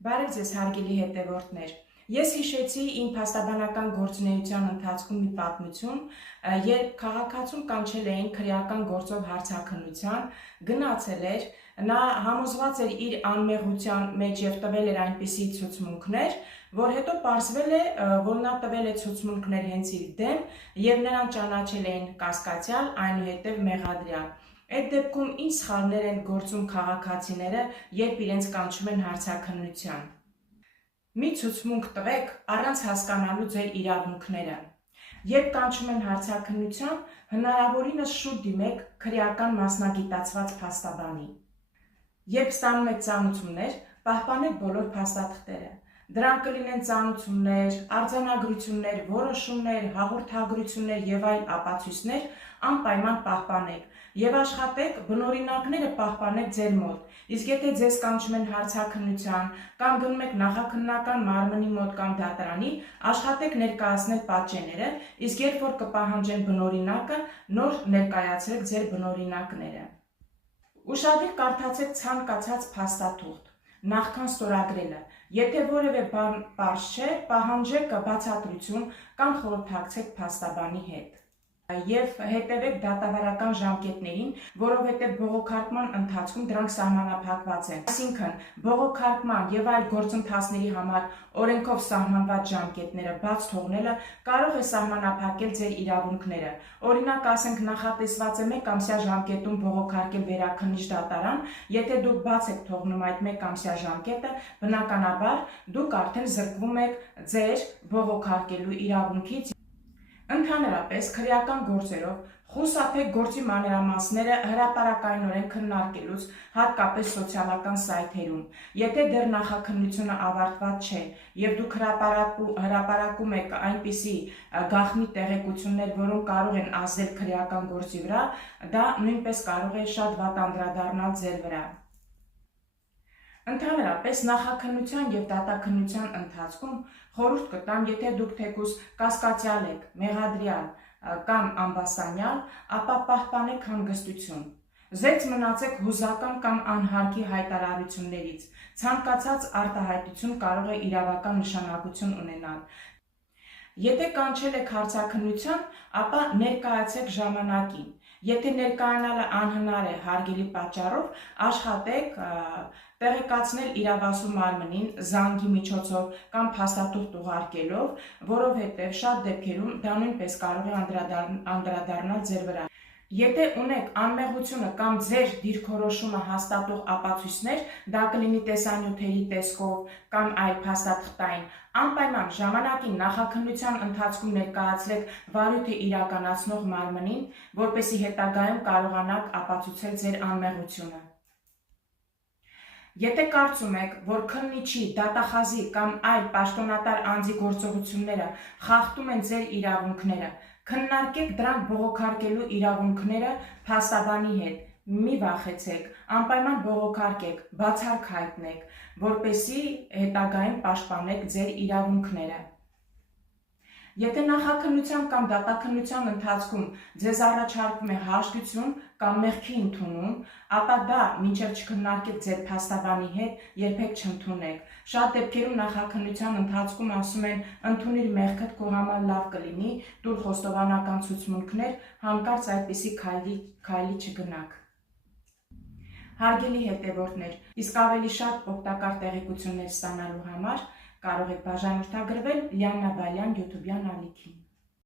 Բարև ձեզ հարգելի հետևորդներ։ Ես հիշեցի իմ փաստաբանական գործունեության ընթացքում մի պատմություն, երբ քաղաքացուն կանչել էին քրեական գործով հարցաքննության, գնացել էր, նա համոզված էր իր անմեղության մեջ եւ տվել էր այնպիսի ցուցմունքներ, որ հետո պարզվել է, որ նա տվել է ցուցմունքներ հենց իր դեմ եւ նրան ճանաչել էին կասկածյալ, այնուհետեւ մեղադրյալ։ Այդ դեպքում ինչ սխալներ են գործում քաղաքացիները, երբ իրենց կանչում են հարցաքննության։ Մի ցուցմունք տվեք առանց հասկանալու ձեր իրավունքները։ Երբ կանչում են հարցաքննության, հնարավորինս շուտ դիմեք քրեական մասնագիտացված փաստաբանի։ Երբ ստանում եք ծանուցումներ, պահպանեք բոլոր փաստաթղթերը։ Դրանք կլինեն ծանուցումներ, արձանագրություններ, որոշումներ, հաղորդագրություններ եւ այլ ապացույցներ, անպայման պահպանեք եւ աշխատեք բնօրինակները պահպանեք ձեր մոտ։ Իսկ եթե ձեզ կանչում են հարցաքննության կամ գնում եք նախաքննական մարմնի մոտ կամ դատարանի, աշխատեք ներկայացնել պատճենները, իսկ երբ որ կպահանջեն բնօրինակը, նոր ներկայացրեք ձեր բնօրինակները։ Ուշադիր կարդացեք ցանկացած փաստաթուղթ նախքան ստորագրելը։ Եթե որևէ բան պարզ չէ, պահանջեք բացատրություն կամ խորհրդակցեք փաստաբանի հետ։ Եվ հետևեք դատավարական ժամկետներին, որովհետև բողոքարկման ընթացքում դրանք սահմանափակված են։ Այսինքն, բողոքարկման եւ այլ գործընթացների համար օրենքով սահմանված ժամկետները բաց թողնելը կարող է սահմանափակել ձեր իրավունքները։ Օրինակ, ասենք նախատեսված է 1 ամսյա ժամկետում բողոքարկել վերաքննիչ դատարան, եթե դուք բաց եք թողնում այդ 1 ամսյա ժամկետը, բնականաբար դուք արդեն զրկվում եք ձեր բողոքարկելու իրավունքից։ Ընդհանրապես, քրեական գործերով խուսափեք գործի մանրամասները հրապարակայնորեն քննարկելուց, հատկապես սոցիալական սայթերում։ Եթե դեռ նախաքննությունը ավարտված չէ եւ դուք հրապարակում եք այնպիսի գաղտնի տեղեկություններ, որոնք կարող են ազդել քրեական գործի վրա, դա նույնպես կարող է շատ վատ անդրադառնալ ձեր վրա։ Ընդհանրապես, նախաքննության եւ դատաքննության ընթացքում խորհուրդ կտամ, եթե դուք թեկուզ կասկածյալ եք, մեղադրյալ կամ ամբաստանյալ, ապա պահպանեք հանգստություն։ Զերծ մնացեք հուզական կամ անհարկի հայտարարություններից։ Ցանկացած արտահայտություն կարող է իրավական նշանակություն ունենալ։ Եթե կանչել եք հարցաքննության, ապա ներկայացեք ժամանակին։ Եթե ներկայանալը անհնար է հարգելի պատճառով, աշխատեք տեղեկացնել իրավասու մարմնին զանգի միջոցով կամ փաստաթուղթ ուղարկելով, որովհետև շատ դեպքերում դա նույնպես կարող է անդրադառնալ ձեր վրա։ Եթե ունեք անմեղությունը կամ ձեր դիրքորոշումը հաստատող ապացույցներ, դա կլինի տեսանյութերի տեսքով կամ այլ փաստաթղթային, անպայման ժամանակին նախաքննության ընթացքում ներկայացրեք վարույթը իրականացնող մարմնին, որպեսզի հետագայում կարողանաք ապացուցել ձեր անմեղությունը։ Եթե կարծում եք, որ քննիչի, դատախազի կամ այլ պաշտոնատար անձի գործողությունները խախտում են ձեր իրավունքները, քննարկեք դրանք բողոքարկելու իրավունքները փաստաբանի հետ, մի վախեցեք, անպայման բողոքարկեք, բացառք հայտնեք, որպեսզի հետագայում պաշտպանեք ձեր իրավունքները։ Եթե նախաքննության կամ դատաքննության ընթացքում ձեզ առաջարկվում է հաշտություն կամ մեղքի ընդունում, ապա դա մինչև չքննարկեք ձեր փաստաբանի հետ, երբեք չընդունեք։ Շատ դեպքերում նախաքննության ընթացքում ասում են ընդունիր մեղքդ, քո համար լավ կլինի, տուր խոստովանական ցուցմունքներ, հանկարծ այդպիսի քայլի չգնաք։ Հարգելի հետևորդներ, իսկ ավելի շատ օգտակար տեղեկություններ ստանալու համար կարող եք բաժանորդագրվել Լիաննա Բալյան YouTube ալիքին։